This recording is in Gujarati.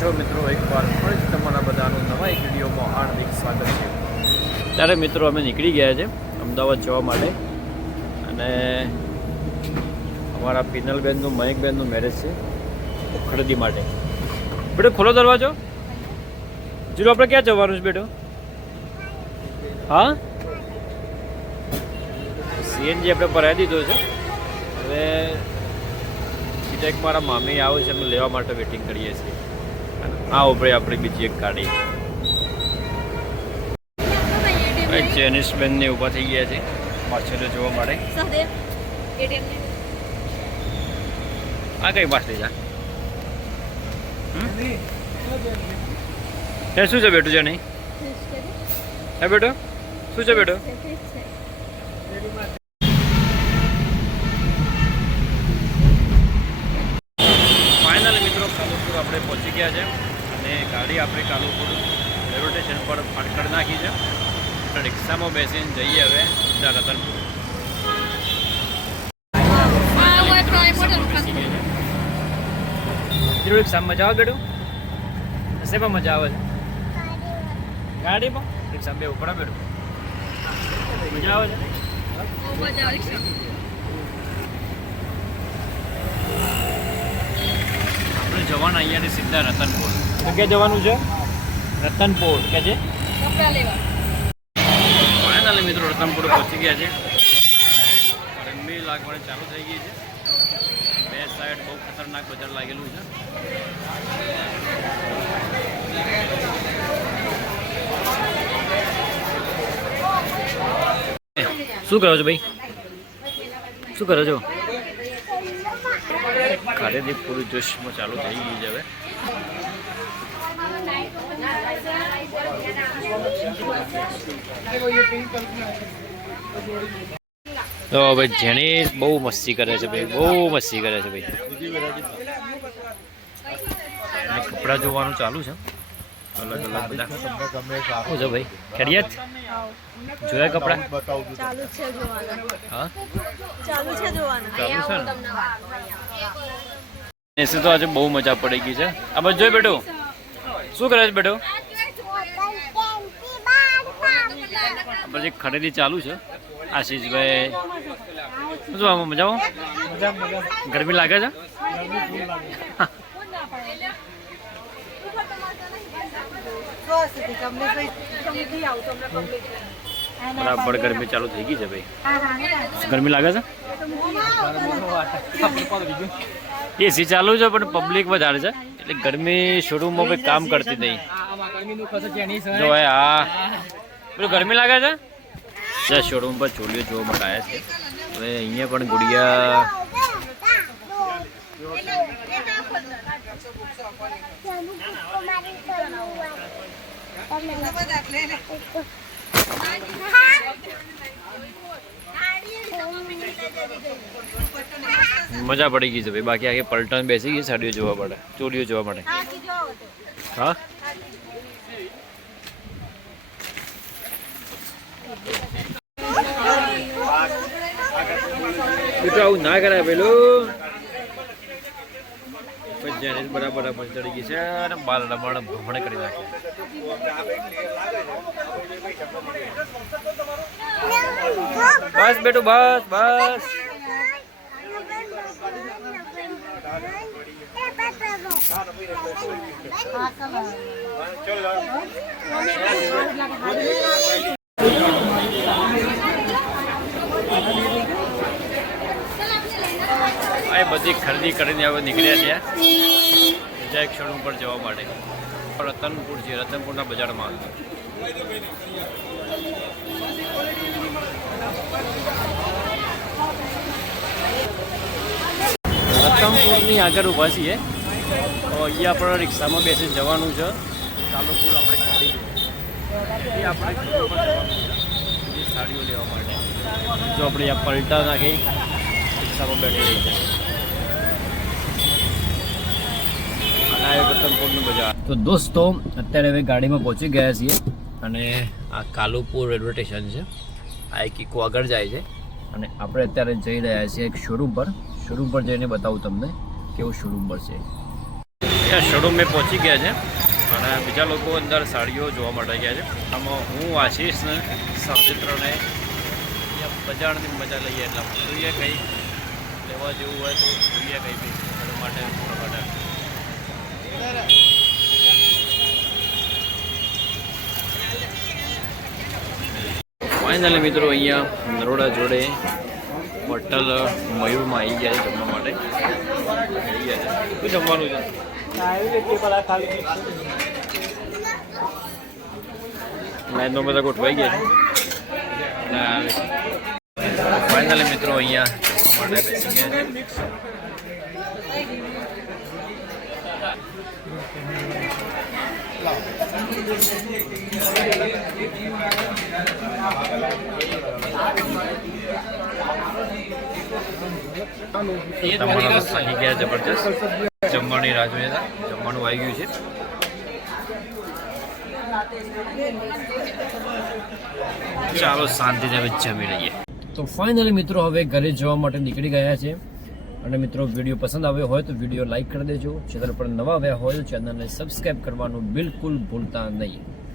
છો મિત્રો એકવાર ફરી તમારા બધાનું નવા એક વિડીયોમાં હાર્દિક સ્વાગત છે. ત્યારે મિત્રો, અમે નીકળી ગયા છે અમદાવાદ જવા માટે. અને અમારા પિનલબેનનું, મયંકબેનનું મેરેજ છે ખરીદી માટે. બેટો, ખોલો દરવાજો. જીરો આપણે ક્યાં જવાનું છે બેટો? હા? સીએનજી આપણે ભરાઈ દીધો છે. હવે બીજા એક મારા મામી આવે છે એમને લેવા માટે વેઇટિંગ કરીએ છીએ. આ ઉપરે આપણી બીજી એક ગાડી. જેનિસ બેનને ઊભા થઈ ગયા છે પાછળ જોવા માટે. આ કઈ પાછળ જા એ શું છે બેટું છે નહીં હે બેટો? શું છે બેટો ફાઇનલી મિત્રો કાલુપુર આપણે પહોંચી ગયા છે અને ગાડી આપણે કાલુપુર રેલવે સ્ટેશન પર ફાટકડ નાખી છે આપણે રિક્ષામાં બેસીને જઈએ હવે સીધા રતનપુર રિક્ષામાં મજા આવે બેટું શેમાં મજા આવે છે. ગાડીમાં રિક્ષામાં બે ઉપડા મજા આવે છે? મજા રિક્ષા આપણે જવાના અહીંયાથી સીધા રતનપુર. તો ક્યાં જવાનું છે? રતનપુર કે છે? કપડા ફાઇનલી મિત્રો રતનપુર પહોંચી ગયા છે. અને ગરમી લાગવાની ચાલુ થઈ ગઈ છે. બે સાઈડ બહુ ખતરનાક બજાર લાગેલું છે. શું કરો છો ભાઈ? શું કરો છો? ખરીદી પૂરું જોશમાં ચાલુ થઈ ગઈ છે હવે. તો ભાઈ જેણી બહુ મસ્તી કરે છે ભાઈ, બહુ મસ્તી કરે છે ભાઈ. કપડાં જોવાનું ચાલુ છે. અલગ અલગ બધા. શું જો ભાઈ? ખેડિયત? જોયા કપડાં? ચાલુ છે જોવાના. હા? ચાલુ છે જોવાના. ચાલુ છે ને? એસે તો આજે બહુ મજા પડી ગઈ છે. આ બસ જોઈ બેટો? શું કરે છે બેટો? પછી ખરીદી ચાલુ છે. આશીષભાઈ શું આમાં મજામાં? ગરમી લાગે છે. બરાબર ગરમી ચાલુ થઈ ગઈ છે ભાઈ. ગરમી લાગે છે? એસી ચાલુ છે પણ પબ્લિક વધારે છે. એટલે ગરમી શોરૂમમાં કોઈ કામ કરતી નહીં. જો હા. પેલું ગરમી લાગે છે? જ્યાં શોરૂમ પર ચોલીઓ જોવા માટે આવ્યા છે. હવે અહીંયા પણ ગુડિયા મજા પડી ગઈ છે ભાઈ. બાકી આખી પલટન બેસી ગઈ સાડીઓ જોવા માટે, ચોરીઓ જોવા માટે. હા? બેટા, આવું ના કરાય પેલું. જેને બરાબર બરાબર ચડી ગઈ છે અને બાલ રમણ ભમણે કરી નાખે બસ બેટું, બસ બસ. આ બધી ખરીદી કરીને હવે નીકળ્યા છે. બીજા એક શોરૂમ પર જવા માટે. રતનપુર છે, રતનપુરના બજારમાં રતનપુરની આગળ ઊભા છીએ. તો અહીંયા આપણે રિક્ષામાં બેસીને જવાનું છે. તાલુપુર આપણે કાઢી આપણે સાડીઓ લેવા માટે. જો આપણે પલટા નાખી રિક્ષામાં બેઠી રહી છે અને આ એક રતનપુરનું બજાર. તો દોસ્તો અત્યારે હવે ગાડીમાં પહોંચી ગયા છીએ અને આ કાલુપુર રેલવે સ્ટેશન છે. આ એક ઇકો આગળ જાય છે. અને આપણે અત્યારે જઈ રહ્યા છીએ એક શોરૂમ પર. શોરૂમ પર જઈને બતાવું તમને કેવું શોરૂમ પર છે. શોરૂમ શોરૂમે પહોંચી ગયા છે અને બીજા લોકો અંદર સાડીઓ જોવા માટે ગયા છે. આમાં હું આશીષ ને સાથે બજારની મજા લઈએ એટલે જોઈએ કંઈ લેવા જેવું હોય તો જોઈએ કંઈ બી માટે માટે ફાઇનલી મિત્રો અહીંયા નરોડા જોડે હોટલ મયુરમાં આવી ગયા છે જમવા માટે. શું જમવાનું છે? લાઈનો બધા ગોઠવાઈ ગયા છે. ફાઇનલી મિત્રો અહીંયા જમવા માટે તો ગયા જબરજસ્ત. જમવાની રાહ જોઈએ જમવાનું આવી ગયું છે. ચાલો શાંતિથી હવે જમી લઈએ. તો ફાઇનલી મિત્રો હવે ઘરે જવા માટે નીકળી ગયા છે. અને મિત્રો, વીડિયો પસંદ આવ્યો હોય તો વીડિયો લાઇક કરી દેજો. ચેનલ પર નવા આવ્યા હોય તો ચેનલને સબસ્ક્રાઈબ કરવાનું બિલકુલ ભૂલતા નહીં.